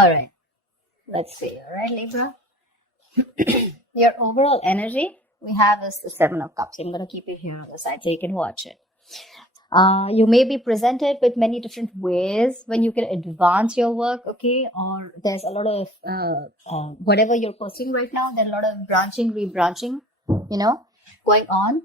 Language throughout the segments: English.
All right, let's see. All right, Libra. Your overall energy we have is the Seven of Cups. I'm going to keep it here on the side so you can watch it. You may be presented with many different ways when you can advance your work, okay? Or there's a lot of whatever you're pursuing right now, there's a lot of branching, rebranching, going on.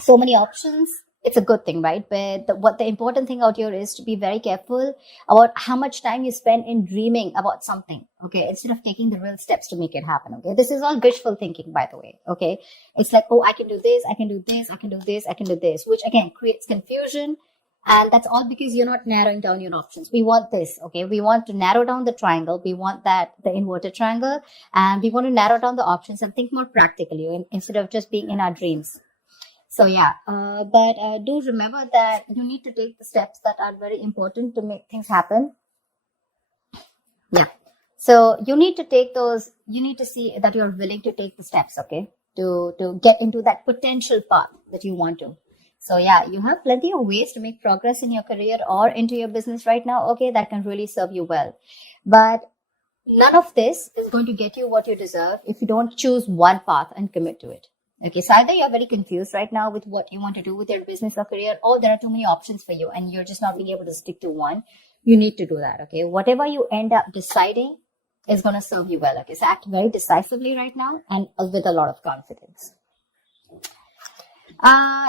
So many options. It's a good thing, right? But what the important thing out here is to be very careful about how much time you spend in dreaming about something, okay? Instead of taking the real steps to make it happen, okay? This is all wishful thinking, by the way, okay? It's like, oh, I can do this, I can do this, I can do this, I can do this, which again creates confusion. And that's all because you're not narrowing down your options. We want this, okay? We want to narrow down the triangle. We want the inverted triangle, and we want to narrow down the options and think more practically instead of just being in our dreams. So yeah, but do remember that you need to take the steps that are very important to make things happen. Yeah. So you need to take those, you need to see that you're willing to take the steps, okay, to get into that potential path that you want to. So yeah, you have plenty of ways to make progress in your career or into your business right now, okay, that can really serve you well. But none of this is going to get you what you deserve if you don't choose one path and commit to it. Okay, so either you're very confused right now with what you want to do with your business or career, or there are too many options for you and you're just not being able to stick to one. You need to do that, okay? Whatever you end up deciding is going to serve you well, okay? So act very decisively right now and with a lot of confidence.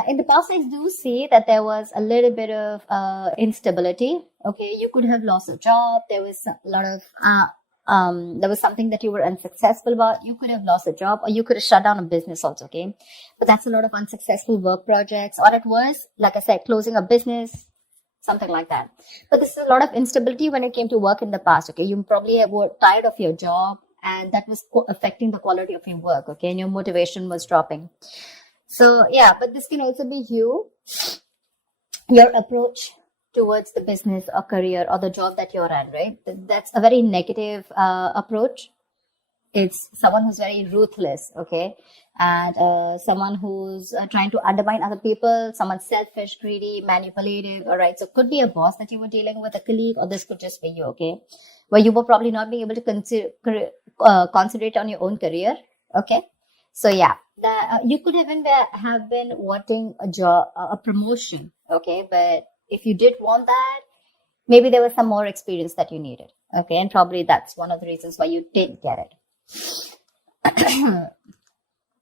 In the past, I do see that there was a little bit of instability, okay? You could have lost a job. There was a lot of there was something that you were unsuccessful about. You could have lost a job, or you could have shut down a business also, okay? But that's a lot of unsuccessful work projects, or it was, like I said, closing a business, something like that. But this is a lot of instability when it came to work in the past, okay? You probably were tired of your job, and that was affecting the quality of your work, okay? And your motivation was dropping. So yeah, but this can also be your approach towards the business or career or the job that you're in, right? That's a very negative approach. It's someone who's very ruthless, okay? And someone who's trying to undermine other people, someone selfish, greedy, manipulative, all right? So it could be a boss that you were dealing with, a colleague, or this could just be you, okay? Where you were probably not being able to concentrate on your own career, okay? So yeah, you could even have been wanting a job, a promotion, okay? But if you did want that, maybe there was some more experience that you needed, okay? And probably that's one of the reasons why you didn't get it.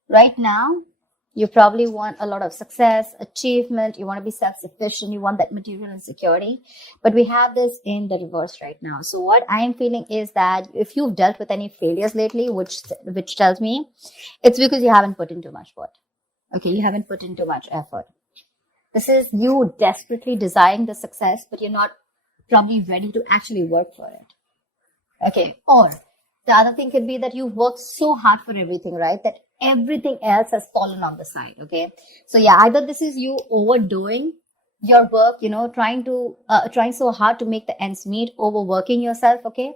Right now, you probably want a lot of success, achievement. You want to be self-sufficient. You want that material and security. But we have this in the reverse right now. So what I am feeling is that if you've dealt with any failures lately, which tells me it's because you haven't put in too much work. Okay, you haven't put in too much effort. This is you desperately desiring the success, but you're not probably ready to actually work for it. Okay. Or the other thing could be that you worked so hard for everything, right? That everything else has fallen on the side. Okay. So yeah, either this is you overdoing your work, trying so hard to make the ends meet, overworking yourself. Okay.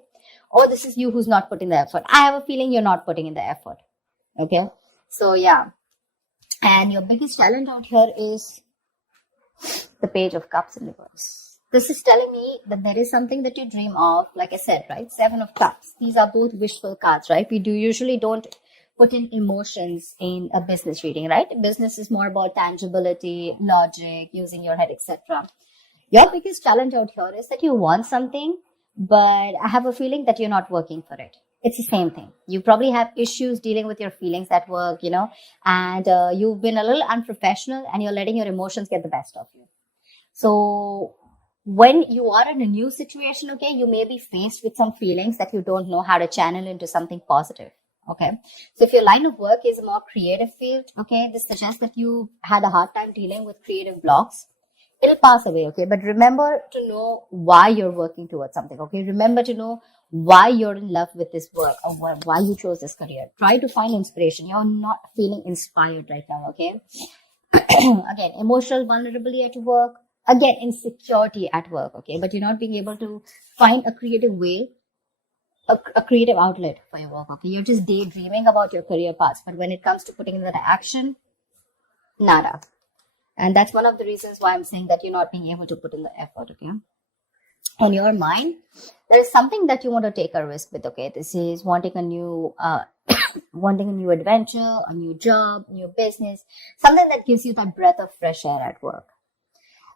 Or this is you who's not putting the effort. I have a feeling you're not putting in the effort. Okay. So yeah. And your biggest challenge out here is the Page of Cups in reverse. This is telling me that there is something that you dream of, like I said, right? Seven of Cups. These are both wishful cards, right? We usually don't put in emotions in a business reading, right? Business is more about tangibility, logic, using your head, etc. Your biggest challenge out here is that you want something, but I have a feeling that you're not working for it. It's the same thing. You probably have issues dealing with your feelings at work, and you've been a little unprofessional and you're letting your emotions get the best of you. So when you are in a new situation, okay, you may be faced with some feelings that you don't know how to channel into something positive. Okay. So if your line of work is a more creative field, okay, this suggests that you had a hard time dealing with creative blocks. It'll pass away, okay? But remember to know why you're working towards something, okay? Remember to know why you're in love with this work or why you chose this career. Try to find inspiration. You're not feeling inspired right now, okay? Again, emotional vulnerability at work. Again, insecurity at work, okay? But you're not being able to find a creative way, a creative outlet for your work, okay? You're just daydreaming about your career paths. But when it comes to putting that action, nada. And that's one of the reasons why I'm saying that you're not being able to put in the effort, okay? on your mind, there is something that you want to take a risk with. Okay, this is wanting a new wanting a new adventure, a new job, new business, something that gives you that breath of fresh air at work.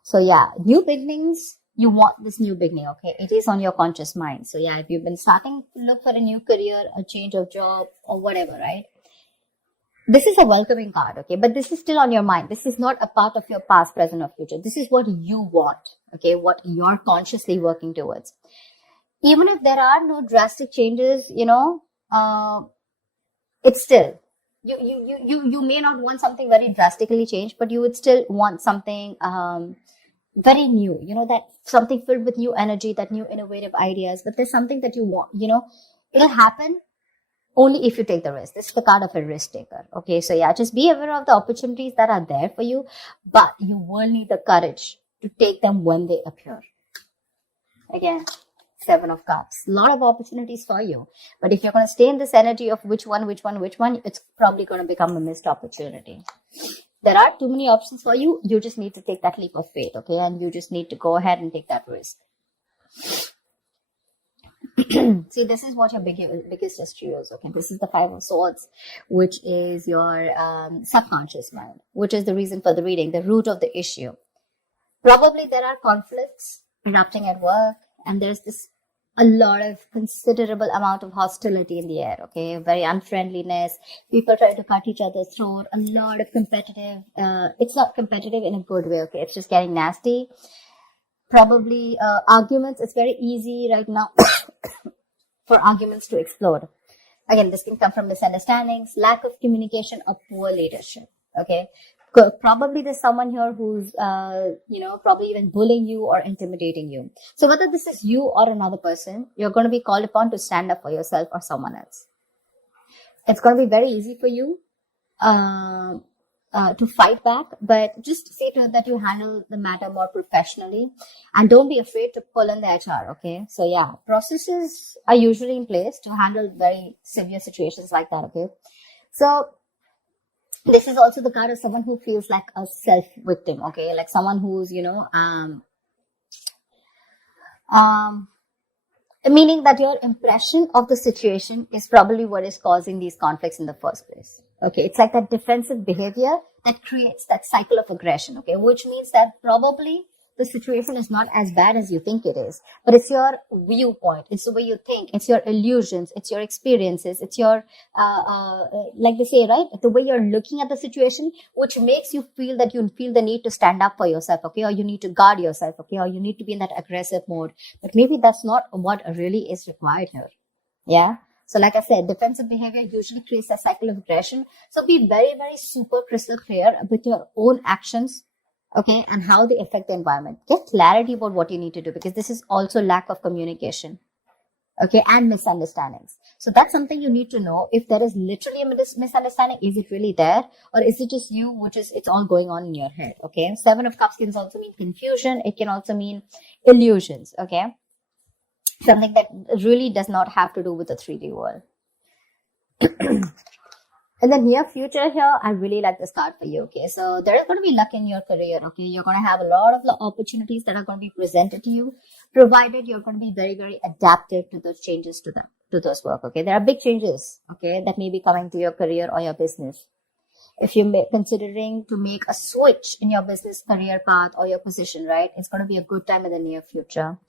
So yeah, new beginnings, you want this new beginning. Okay, it is on your conscious mind. So yeah, if you've been starting to look for a new career, a change of job, or whatever, right, this is a welcoming card. Okay, but this is still on your mind. This is not a part of your past, present, or future. This is what you want. Okay, what you're consciously working towards. Even if there are no drastic changes, it's still, you may not want something very drastically changed, but you would still want something very new, that something filled with new energy, that new innovative ideas. But there's something that you want, it'll happen only if you take the risk. This is the card of a risk taker. Okay, so yeah, just be aware of the opportunities that are there for you, but you will need the courage to take them when they appear. Again, Seven of Cups. A lot of opportunities for you. But if you're going to stay in this energy of which one, it's probably going to become a missed opportunity. There are too many options for you. You just need to take that leap of faith, okay? And you just need to go ahead and take that risk. See, this is what your biggest history is, okay? This is the Five of Swords, which is your subconscious mind, which is the reason for the reading, the root of the issue. Probably there are conflicts erupting at work, and there's a lot of considerable amount of hostility in the air, okay? Very unfriendliness, people trying to cut each other's throat, a lot of competitive, it's not competitive in a good way, okay? It's just getting nasty. Probably arguments, it's very easy right now for arguments to explode. Again, this can come from misunderstandings, lack of communication, or poor leadership, okay? Probably there's someone here who's, probably even bullying you or intimidating you. So whether this is you or another person, you're going to be called upon to stand up for yourself or someone else. It's going to be very easy for you to fight back, but just see to it that you handle the matter more professionally, and don't be afraid to pull in the HR, okay? So yeah, processes are usually in place to handle very severe situations like that, okay? So this is also the card of someone who feels like a self-victim, okay? Like someone who's, meaning that your impression of the situation is probably what is causing these conflicts in the first place. Okay, it's like that defensive behavior that creates that cycle of aggression, okay? Which means that probably the situation is not as bad as you think it is, but it's your viewpoint, it's the way you think, it's your illusions, it's your experiences, it's your like they say, right, the way you're looking at the situation, which makes you feel that you feel the need to stand up for yourself, okay, or you need to guard yourself, okay, or you need to be in that aggressive mode. But maybe that's not what really is required here. Yeah, so like I said, defensive behavior usually creates a cycle of aggression. So be very, very super crystal clear with your own actions, okay, and how they affect the environment. Get clarity about what you need to do, because this is also lack of communication, okay, and misunderstandings. So that's something you need to know. If there is literally a misunderstanding, is it really there, or is it just you, it's all going on in your head, okay? Seven of Cups can also mean confusion. It can also mean illusions, okay? Something that really does not have to do with the 3D world. In the near future here, I really like this card for you, okay? So there is going to be luck in your career, okay? You're going to have a lot of opportunities that are going to be presented to you, provided you're going to be very, very adaptive to those changes to those work, okay? There are big changes, okay, that may be coming to your career or your business. If you're considering to make a switch in your business career path or your position, right, it's going to be a good time in the near future.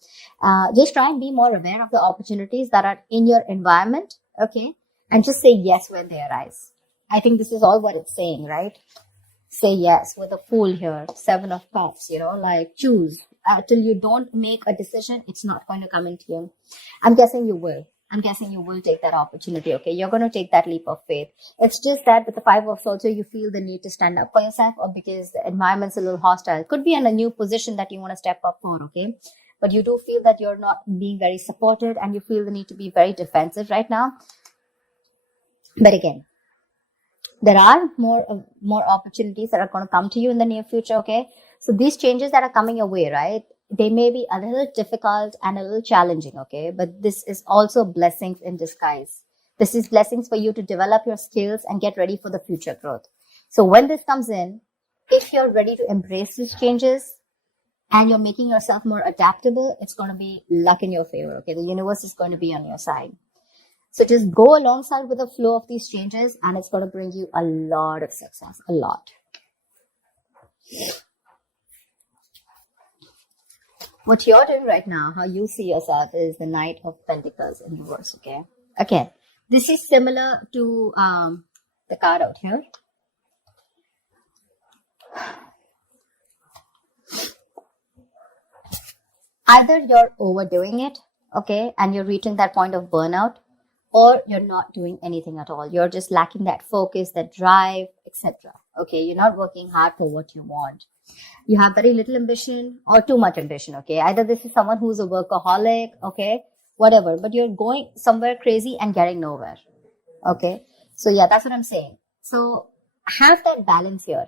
Just try and be more aware of the opportunities that are in your environment, okay? And just say yes when they arise. I think this is all what it's saying, right? Say yes with a Fool here, Seven of Cups, like choose. Till you don't make a decision, it's not going to come into you. I'm guessing you will. Take that opportunity, okay? You're going to take that leap of faith. It's just that with the Five of Swords, you feel the need to stand up for yourself, or because the environment's a little hostile. Could be in a new position that you want to step up for, okay? But you do feel that you're not being very supported, and you feel the need to be very defensive right now. But again, there are more opportunities that are going to come to you in the near future, okay? So these changes that are coming your way, right, they may be a little difficult and a little challenging, okay? But this is also blessings in disguise. This is blessings for you to develop your skills and get ready for the future growth. So when this comes in, if you're ready to embrace these changes, and you're making yourself more adaptable, it's going to be luck in your favor. Okay. The universe is going to be on your side. So just go alongside with the flow of these changes, and it's going to bring you a lot of success, a lot. What you're doing right now, how you see yourself, is the Knight of Pentacles in reverse, okay? Again, this is similar to the card out here. Either you're overdoing it, okay, and you're reaching that point of burnout, or you're not doing anything at all. You're just lacking that focus, that drive, etc. Okay, you're not working hard for what you want. You have very little ambition or too much ambition, okay? Either this is someone who's a workaholic, okay, whatever, but you're going somewhere crazy and getting nowhere, okay? So yeah, that's what I'm saying. So have that balance here.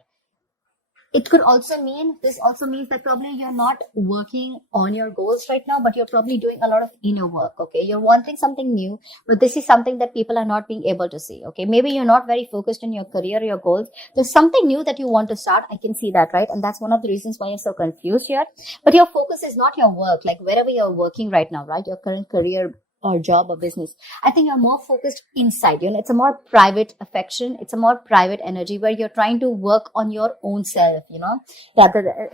It could also mean, this also means that probably you're not working on your goals right now, but you're probably doing a lot of inner work, okay? You're wanting something new, but this is something that people are not being able to see, okay? Maybe you're not very focused on your career, your goals. There's something new that you want to start. I can see that, right? And that's one of the reasons why you're so confused here. But your focus is not your work, like wherever you're working right now, right? Your current career or job or business. I think you're more focused inside. You know, it's a more private affection. It's a more private energy where you're trying to work on your own self, you know.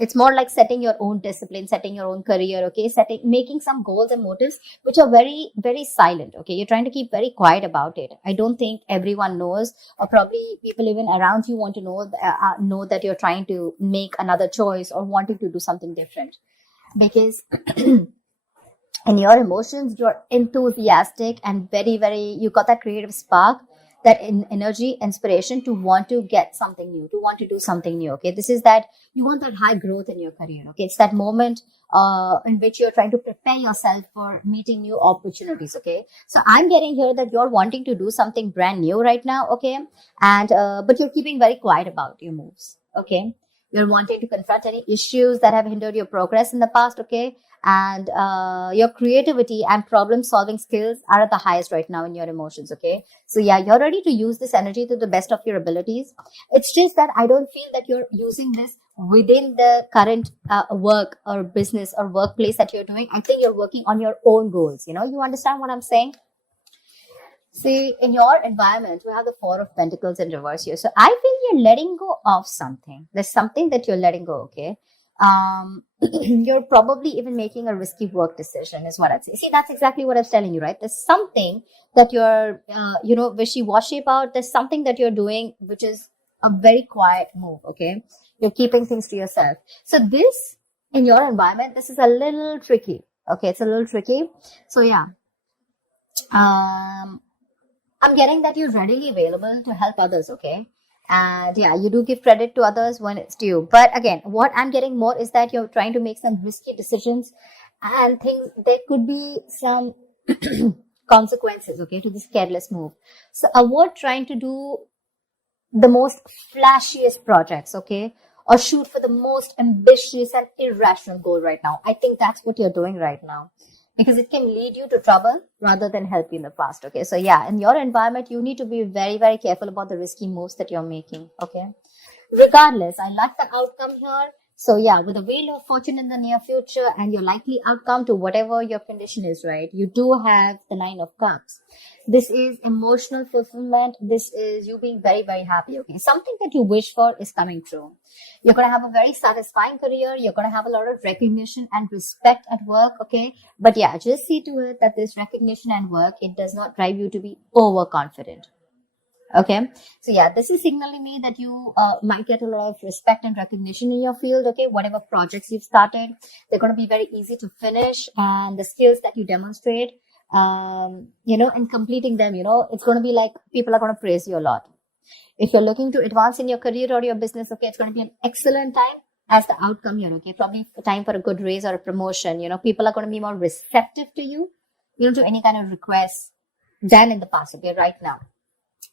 It's more like setting your own discipline, setting your own career, okay, making some goals and motives which are very, very silent, okay. You're trying to keep very quiet about it. I don't think everyone knows, or probably people even around you want to know that you're trying to make another choice or wanting to do something different, because in your emotions, you're enthusiastic and very, very, you got that creative spark, that energy, inspiration to want to get something new, to want to do something new. Okay. This is that you want that high growth in your career. Okay. It's that moment, in which you're trying to prepare yourself for meeting new opportunities. Okay. So I'm getting here that you're wanting to do something brand new right now. Okay. And, but you're keeping very quiet about your moves. Okay. You're wanting to confront any issues that have hindered your progress in the past. Okay. And your creativity and problem solving skills are at the highest right now in your emotions. Okay. So yeah, you're ready to use this energy to the best of your abilities. It's just that I don't feel that you're using this within the current work or business or workplace that you're doing. I think you're working on your own goals. You know, you understand what I'm saying? See, in your environment, we have the Four of Pentacles in reverse here. So I feel you're letting go of something. There's something that you're letting go, okay? You're probably even making a risky work decision is what I'd say. See, that's exactly what I was telling you, right? There's something that you're, wishy-washy about. There's something that you're doing, which is a very quiet move, okay? You're keeping things to yourself. So this, in your environment, this is a little tricky, okay? It's a little tricky. So yeah. I'm getting that you're readily available to help others, okay? And yeah, you do give credit to others when it's due. But again, what I'm getting more is that you're trying to make some risky decisions and things, there could be some consequences, okay, to this careless move. So avoid trying to do the most flashiest projects, okay? Or shoot for the most ambitious and irrational goal right now. I think that's what you're doing right now, because it can lead you to trouble rather than help you in the past. Okay. So yeah, in your environment, you need to be very, very careful about the risky moves that you're making. Okay. Regardless, I like the outcome here. So yeah, with the Wheel of Fortune in the near future and your likely outcome to whatever your condition is, right? You do have the Nine of Cups. This is emotional fulfillment. This is you being very, very happy. Okay. Something that you wish for is coming true. You're going to have a very satisfying career. You're going to have a lot of recognition and respect at work. Okay. But yeah, just see to it that this recognition and work, it does not drive you to be overconfident. Okay. So yeah, this is signaling me that you might get a lot of respect and recognition in your field. Okay. Whatever projects you've started, they're going to be very easy to finish, and the skills that you demonstrate, and completing them, it's going to be like people are going to praise you a lot. If you're looking to advance in your career or your business, okay, it's going to be an excellent time as the outcome here. Okay. Probably a time for a good raise or a promotion. People are going to be more receptive to you, to any kind of requests than in the past. Okay. Right now,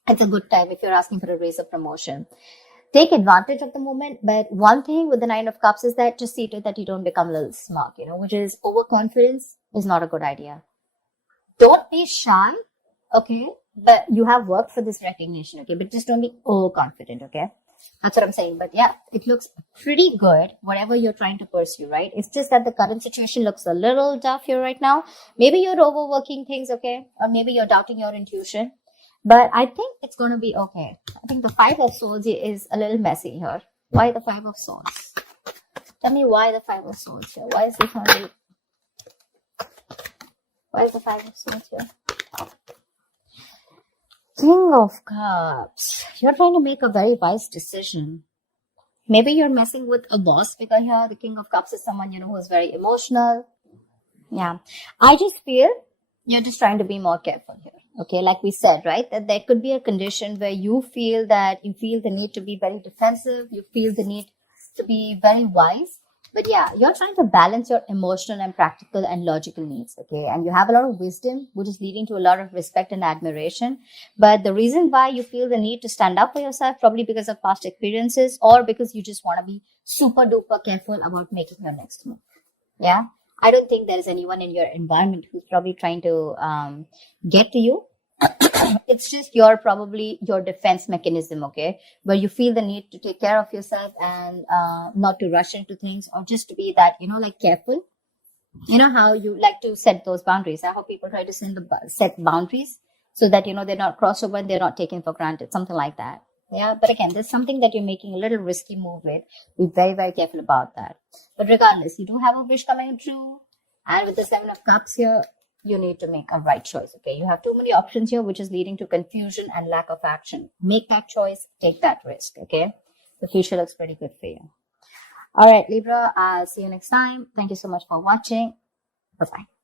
it's a good time if you're asking for a raise or promotion. Take advantage of the moment. But one thing with the Nine of Cups is that just see to it that you don't become a little smug, which is overconfidence is not a good idea. Don't be shy, okay? But you have worked for this recognition, okay? But just don't be overconfident, okay? That's what I'm saying. But yeah, it looks pretty good, whatever you're trying to pursue, right? It's just that the current situation looks a little tough here right now. Maybe you're overworking things, okay? Or maybe you're doubting your intuition. But I think it's going to be okay. I think the Five of Swords is a little messy here. Why the Five of Swords? Tell me why the Five of Swords here. Why is this only... Why is the Five of Swords here? King of Cups. You're trying to make a very wise decision. Maybe you're messing with a boss figure here. The King of Cups is someone, who is very emotional. Yeah. I just feel you're just trying to be more careful here. Okay. Like we said, right? That there could be a condition where you feel the need to be very defensive. You feel the need to be very wise. But yeah, you're trying to balance your emotional and practical and logical needs, okay? And you have a lot of wisdom, which is leading to a lot of respect and admiration. But the reason why you feel the need to stand up for yourself, probably because of past experiences or because you just want to be super duper careful about making your next move. Yeah? I don't think there is anyone in your environment who's probably trying to get to you. It's just your defense mechanism, okay, where you feel the need to take care of yourself and not to rush into things, or just to be that careful. How you like to set those boundaries. I hope people try to set boundaries so that they're not crossed over and they're not taken for granted, something like that. Yeah, but again, there's something that you're making a little risky move with. Be very, very careful about that. But regardless, you do have a wish coming true, and with the Seven of Cups here, you need to make a right choice, okay? You have too many options here, which is leading to confusion and lack of action. Make that choice, take that risk, okay? The future looks pretty good for you. All right, Libra, I'll see you next time. Thank you so much for watching. Bye-bye.